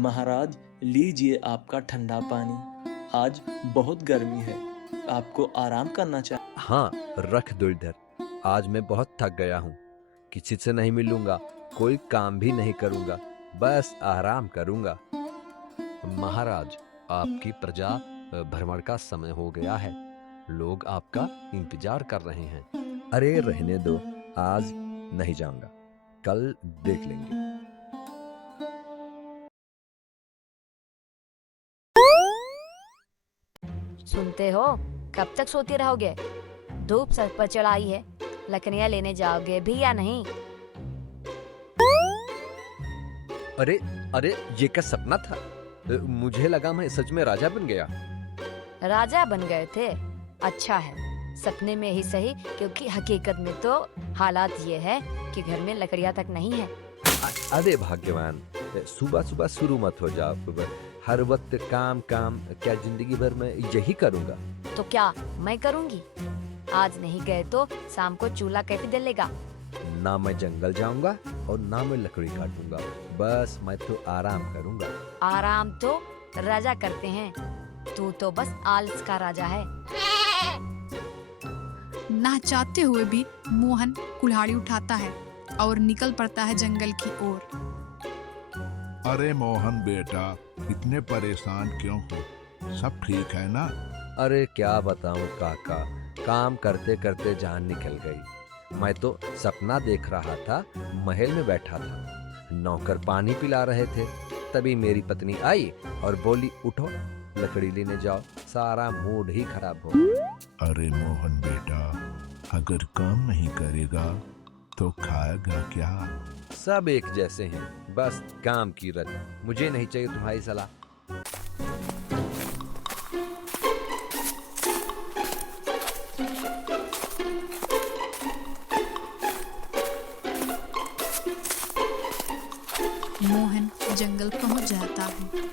महाराज, लीजिए आपका ठंडा पानी। आज बहुत गर्मी है, आपको आराम करना चाहिए। हाँ, रख दो इधर। आज मैं बहुत थक गया हूँ। किसी से नहीं मिलूंगा, कोई काम भी नहीं करूंगा, बस आराम करूंगा। महाराज, आपकी प्रजा भ्रमण का समय हो गया है। लोग आपका इंतजार कर रहे हैं। अरे रहने दो, आज नहीं जाऊंगा, कल देख लेंगे। सुनते हो? कब तक सोते रहोगे? धूप सर पर चढ़ाई है, लकड़ियाँ लेने जाओगे भी या नहीं? अरे अरे, ये क्या सपना था? मुझे लगा मैं सच में राजा बन गया। राजा बन गए थे? अच्छा है, सपने में ही सही, क्योंकि हकीकत में तो हालात ये है कि घर में लकड़ियाँ तक नहीं है। अरे भाग्यवान, सुबह सुबह शुरू मत हो जाओ। हर वक्त काम काम, क्या जिंदगी भर मैं यही करूंगा? तो क्या मैं करूँगी? आज नहीं गए तो शाम को चूल्हा कैसे जलेगा? ना मैं जंगल जाऊंगा और ना मैं लकड़ी काटूंगा, बस मैं तो आराम करूंगा। आराम तो राजा करते हैं, तू तो बस आलस का राजा है। ना चाहते हुए भी मोहन कुल्हाड़ी उठाता है और निकल पड़ता है जंगल की ओर। अरे मोहन बेटा, इतने परेशान क्यों हो? सब ठीक है ना? अरे क्या बताऊं काका, काम करते करते जान निकल गई। मैं तो सपना देख रहा था, महल में बैठा था, नौकर पानी पिला रहे थे। तभी मेरी पत्नी आई और बोली, उठो लकड़ी लेने जाओ। सारा मूड ही खराब हो। अरे मोहन बेटा, अगर काम नहीं करेगा तो खाएगा क्या? सब एक जैसे हैं, बस काम की रट। मुझे नहीं चाहिए तुम्हारी सलाह। मोहन जंगल पहुंच जाता है।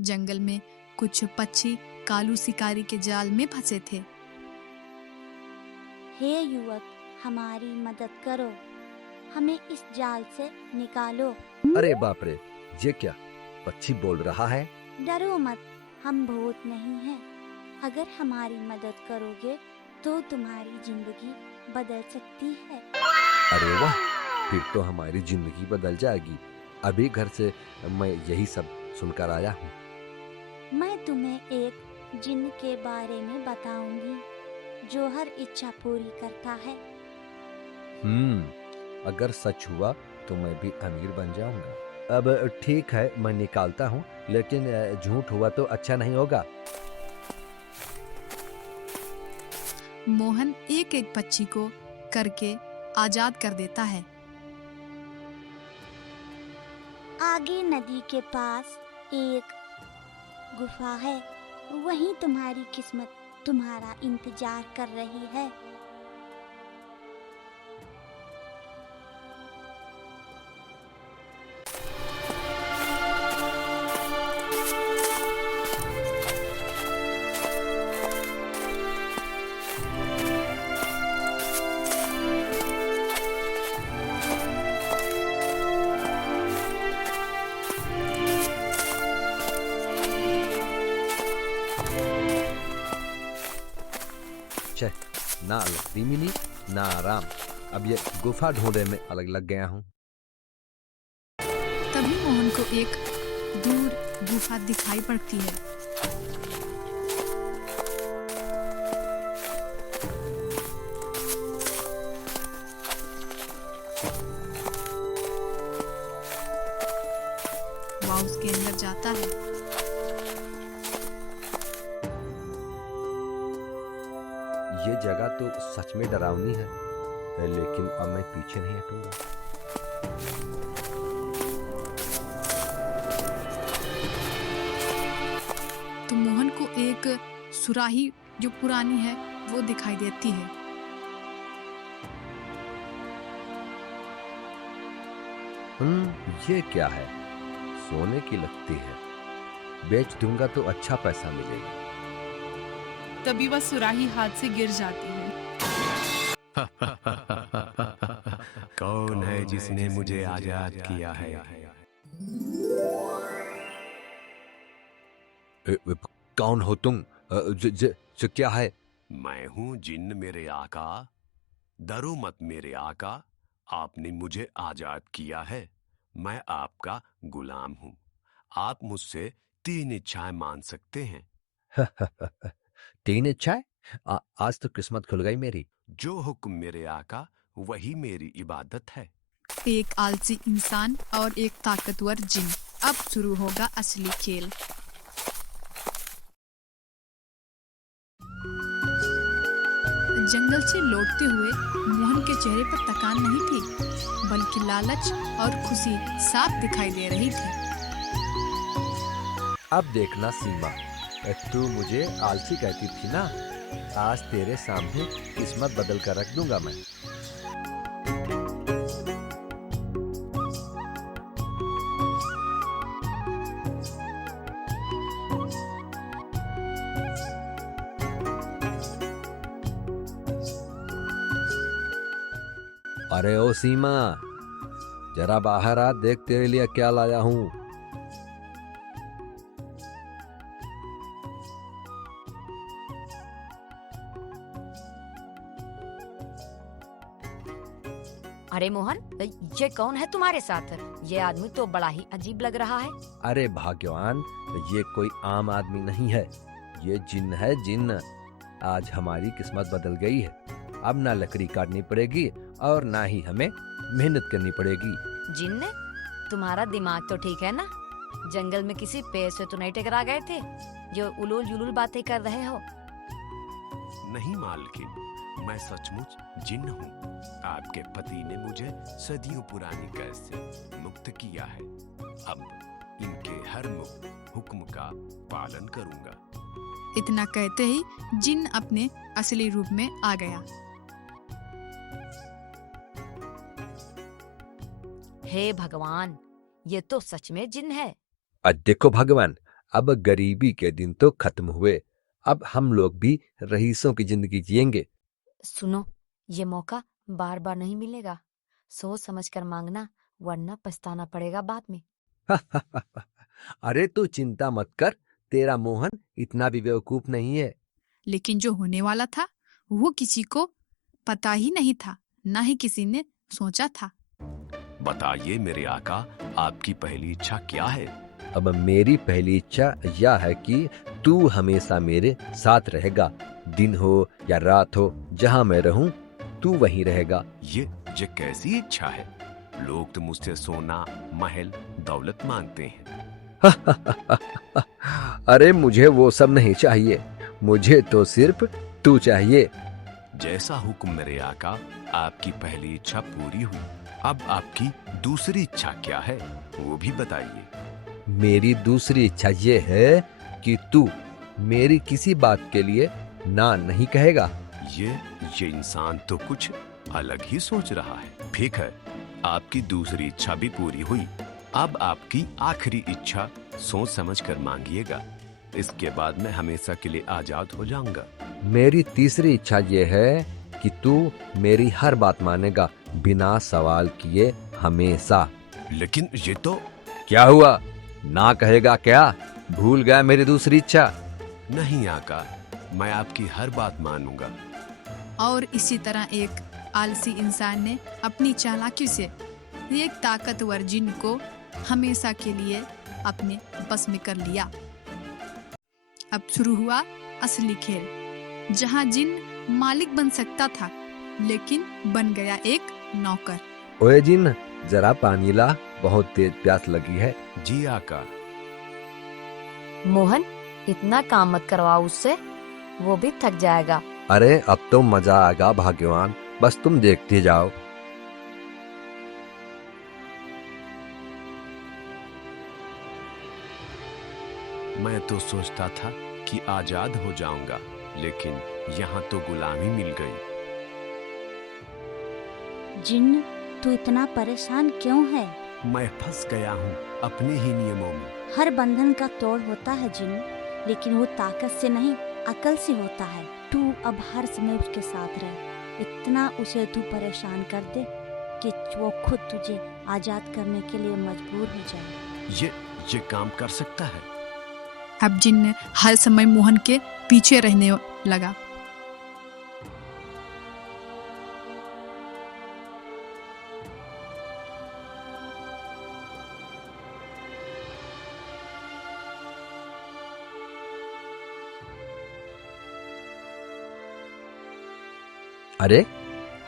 जंगल में कुछ पक्षी कालू शिकारी के जाल में फंसे थे। हे युवक, हमारी मदद करो, हमें इस जाल से निकालो। अरे बाप रे, ये क्या पक्षी बोल रहा है? डरो मत, हम भूत नहीं हैं। अगर हमारी मदद करोगे तो तुम्हारी जिंदगी बदल सकती है। अरे वाह, फिर तो हमारी जिंदगी बदल जाएगी। अभी घर से मैं यही सब सुनकर आया हूँ। मैं तुम्हें एक जिन्न के बारे में बताऊंगी जो हर इच्छा पूरी करता है। अगर सच हुआ तो मैं भी अमीर बन जाऊंगा। अब ठीक है, मैं निकालता हूँ, लेकिन झूठ हुआ तो अच्छा नहीं होगा। मोहन एक एक पक्षी को करके आजाद कर देता है। आगे नदी के पास एक गुफा है, वहीं तुम्हारी किस्मत तुम्हारा इंतजार कर रही है। ना लकड़ी मिली ना आराम, अब ये गुफा ढूंढने में अलग लग गया हूँ। तभी मोहन को एक दूर गुफा दिखाई पड़ती है। वह उसके अंदर जाता है। ये जगह तो सच में डरावनी है, लेकिन अब मैं पीछे नहीं हटूंगा। तो मोहन को एक सुराही जो पुरानी है वो दिखाई देती है। ये क्या है? सोने की लगती है, बेच दूंगा तो अच्छा पैसा मिलेगा। तभी वह सुराही हाथ से गिर जाती है। कौन है जिसने मुझे आजाद किया है? कौन हो तुम? क्या है? मैं हूं जिन्न मेरे आका। डरो मत मेरे आका, आपने मुझे आजाद किया है। मैं आपका गुलाम हूं। आप मुझसे 3 इच्छाएं मान सकते हैं। 3 इच्छाएं? आज तो किस्मत खुल गई मेरी। जो हुक्म मेरे आका, वही मेरी इबादत है। एक आलसी इंसान और एक ताकतवर जिन। अब शुरू होगा असली खेल। जंगल से लौटते हुए मोहन के चेहरे पर थकान नहीं थी, बल्कि लालच और खुशी साफ दिखाई दे रही थी। अब देखना सीमा, तू मुझे आलसी कहती थी ना, आज तेरे सामने किस्मत बदल कर रख दूंगा मैं। अरे ओ सीमा, जरा बाहर आ, देख तेरे लिए क्या लाया हूं। अरे मोहन, ये कौन है तुम्हारे साथ? ये आदमी तो बड़ा ही अजीब लग रहा है। अरे भाग्यवान, ये कोई आम आदमी नहीं है, ये जिन्न है, जिन्न। आज हमारी किस्मत बदल गई है। अब ना लकड़ी काटनी पड़ेगी और ना ही हमें मेहनत करनी पड़ेगी। जिन्न, तुम्हारा दिमाग तो ठीक है ना? जंगल में किसी पेड़ से तो नहीं टकरा गए थे जो उलूल जुलूल बातें कर रहे हो? नहीं मालकिन, मैं सचमुच जिन्न हूँ। आपके पति ने मुझे सदियों पुरानी कैद से मुक्त किया है। अब इनके हर हुक्म का पालन करूंगा। इतना कहते ही जिन अपने असली रूप में आ गया। हे भगवान, ये तो सच में जिन है। देखो भगवान, अब गरीबी के दिन तो खत्म हुए। अब हम लोग भी रईसों की जिंदगी जिएंगे। सुनो, ये मौका बार बार नहीं मिलेगा। सोच समझ कर मांगना, वरना पछताना पड़ेगा बाद में। अरे तू चिंता मत कर, तेरा मोहन इतना भी बेवकूफ नहीं है। लेकिन जो होने वाला था वो किसी को पता ही नहीं था, ना ही किसी ने सोचा था। बताइए मेरे आका, आपकी पहली इच्छा क्या है? अब मेरी पहली इच्छा यह है कि तू हमेशा मेरे साथ रहेगा। दिन हो या रात हो, जहाँ मैं रहूं तू वहीं रहेगा। ये कैसी इच्छा है? लोग तो मुझसे सोना, महल, दौलत मांगते हैं। अरे मुझे वो सब नहीं चाहिए, मुझे तो सिर्फ तू चाहिए। जैसा हुक्म मेरे आका, आपकी पहली इच्छा पूरी हुई। अब आपकी दूसरी इच्छा क्या है, वो भी बताइए। मेरी दूसरी इच्छा ये है कि तू मेरी किसी बात के लिए ना नहीं कहेगा। ये इंसान तो कुछ अलग ही सोच रहा है। ठीक है, आपकी दूसरी इच्छा भी पूरी हुई। अब आपकी आखिरी इच्छा सोच समझ कर मांगिएगा। इसके बाद मैं हमेशा के लिए आजाद हो जाऊंगा। मेरी तीसरी इच्छा ये है कि तू मेरी हर बात मानेगा, बिना सवाल किए, हमेशा। लेकिन ये तो... क्या हुआ, ना कहेगा क्या? भूल गया मेरी दूसरी इच्छा? नहीं आका, मैं आपकी हर बात मानूंगा। और इसी तरह एक आलसी इंसान ने अपनी चालाकी से एक ताकतवर जिन को हमेशा के लिए अपने बस में कर लिया। अब शुरू हुआ असली खेल, जहां जिन मालिक बन सकता था, लेकिन बन गया एक नौकर। ओए जिन, जरा पानी ला, बहुत तेज प्यास लगी है। जी आका। मोहन, इतना काम मत करवाओ उससे, वो भी थक जाएगा। अरे अब तो मजा आएगा भाग्यवान, बस तुम देखते जाओ। मैं तो सोचता था कि आजाद हो जाऊंगा, लेकिन यहाँ तो गुलामी मिल गई। जिन्न, तू इतना परेशान क्यों है? मैं फंस गया हूँ। अपने ही नियमों में। हर बंधन का तोड़ होता है जिन, लेकिन वो ताकत से नहीं अकल से होता है। तू अब हर समय उसके साथ रहे, इतना उसे तू परेशान कर दे कि वो खुद तुझे आजाद करने के लिए मजबूर हो जाए। ये काम कर सकता है। अब जिन हर समय मोहन के पीछे रहने लगा। अरे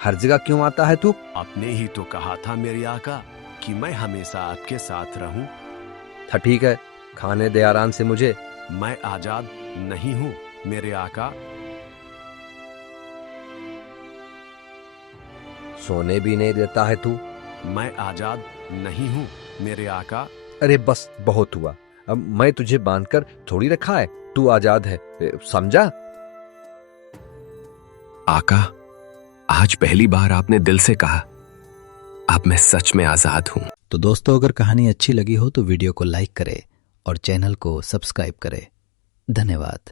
हर जगह क्यों आता है तू? आपने ही तो कहा था मेरे आका कि मैं हमेशा आपके साथ रहूं। था ठीक है, खाने दे आराम से मुझे। मैं आजाद नहीं हूं मेरे आका। सोने भी नहीं देता है तू। मैं आजाद नहीं हूं मेरे आका। अरे बस बहुत हुआ, अब मैं तुझे बांधकर थोड़ी रखा है। तू आजाद है, समझा? आका, आज पहली बार आपने दिल से कहा अब मैं सच में आजाद हूं। तो दोस्तों, अगर कहानी अच्छी लगी हो तो वीडियो को लाइक करें और चैनल को सब्सक्राइब करें। धन्यवाद।